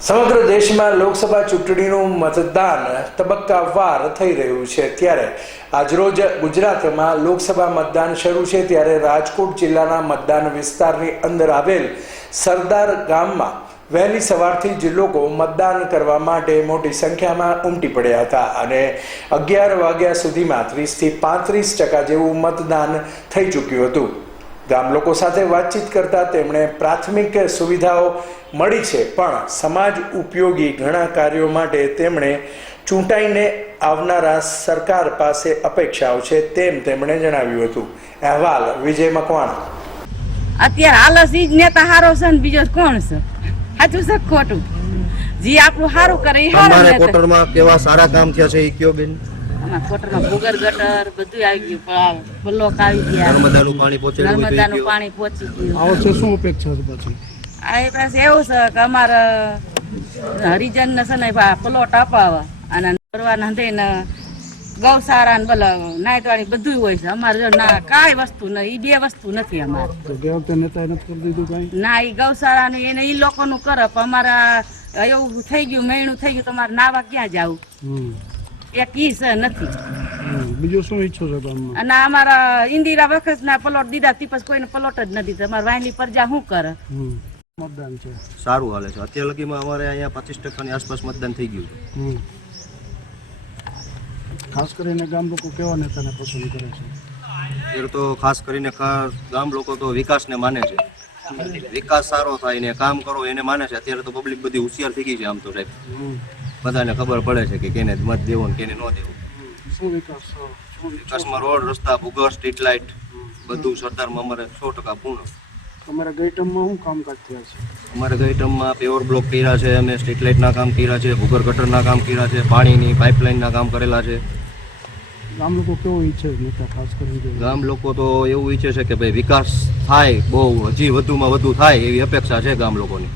સમગ્ર દેશમાં લોકસભા ચૂંટણીનું મતદાન તબક્કાવાર થઈ રહ્યું છે. ત્યારે આજરોજ ગુજરાતમાં લોકસભા મતદાન શરૂ છે. ત્યારે રાજકોટ જિલ્લાના મતદાન વિસ્તારની અંદર આવેલ સરદાર ગામમાં વહેલી સવારથી જ લોકો મતદાન કરવા માટે મોટી સંખ્યામાં ઉમટી પડ્યા હતા અને અગિયાર વાગ્યા સુધીમાં ત્રીસથી પાંત્રીસ ટકા જેવું મતદાન થઈ ચૂક્યું હતું. ગામ લોકો સાથે વાતચીત કરતા તેમણે પ્રાથમિક સુવિધાઓ મળી છે પણ સમાજ ઉપયોગી ઘણા કાર્યો માટે તેમણે ચૂંટાઈને આવનારા સરકાર પાસે અપેક્ષાઓ છે તેમ તેમણે જણાવ્યું હતું. અહેવાલ વિજય મકવાણા. અત્યારે હાલસ જ નેતા હારો છે ને બીજો કોણ છે? સાચું છે ખોટું? જે આપણું સારું કરે એ હારો અમારે નેતા. કોટરમાં કેવા સારા કામ થયા છે એ કયો બેન? અમારા કોટરમાં ભૂગર ગટર બધું આવી ગયું બ્લોક આવી ગયા. નર્મદાનું પાણી પહોંચેલું હોય તો એ નર્મદાનું પાણી પહોંચી ગયું. આ વર્ષે શું અપેક્ષા છે પાછી? આ એ એવું છે કે અમારે હરિજન ને છે ને પ્લોટ અપાવે અને કરવાના થઈને ગૌશાળા ને બોલો નાયતવાડી બધું હોય છે. અમારે જો ના કાંઈ વસ્તુ નહીં બે વસ્તુ નથી અમારે. તો ગયા વખતે નેતાએ નથી કરી દીધું કાંઈ? ના એ ગૌશાળાનું એને ઈ લોકોનું કરે પણ અમારા એવું થઈ ગયું મેણું થઈ ગયું તો અમારે નાવા ક્યાં જવું? એક ઈ છે નથી. બીજું શું ઈચ્છો છો તમે? અને અમારા ઇન્દિરા વખત ના પ્લોટ દીધા તી પછી કોઈને પ્લોટ જ નથી દીધા. વાહિની પ્રજા શું કરે? મતદાન છે. સારું હાલે છે. અત્યાર લગીમાં અમારે અહીંયા પચીસ ટકાની આસપાસ મતદાન થઈ ગયું છે. ખાસ કરીને ગામ લોકો કેવા નેતાને પસંદ કરે છે? એ તો ખાસ કરીને ગામ લોકો તો વિકાસને માને છે. વિકાસ સારો થાય ને કામ કરો એને માને છે. અત્યારે તો પબ્લિક બધી હોશિયાર થઈ ગઈ છે આમ તો સાહેબ. બધાને ખબર પડે છે કે કેને મત દેવો ને કેને ન દેવો. શું વિકાસ વિકાસમાં રોડ રસ્તા ભૂગર સ્ટ્રીટ લાઇટ બધું સરદારમાં અમારે સો ટકા પૂર્ણ. અમારા ગઈ ટર્મમાં શું કામકાજ થયા છે? અમારે ગઈ ટર્મમાં પેવર બ્લોક કર્યા છે અમે સ્ટ્રીટ લાઇટના કામ કર્યા છે ભૂગર ગટરના કામ કર્યા છે પાણીની પાઇપલાઇનના કામ કરેલા છે. ગામ લોકો કેવો ઈચ્છે છે નેતા ખાસ કરીને ગામ લોકો તો એવું ઈચ્છે છે કે ભાઈ વિકાસ થાય બહુ હજી વધુમાં વધુ થાય એવી અપેક્ષા છે ગામ લોકોની.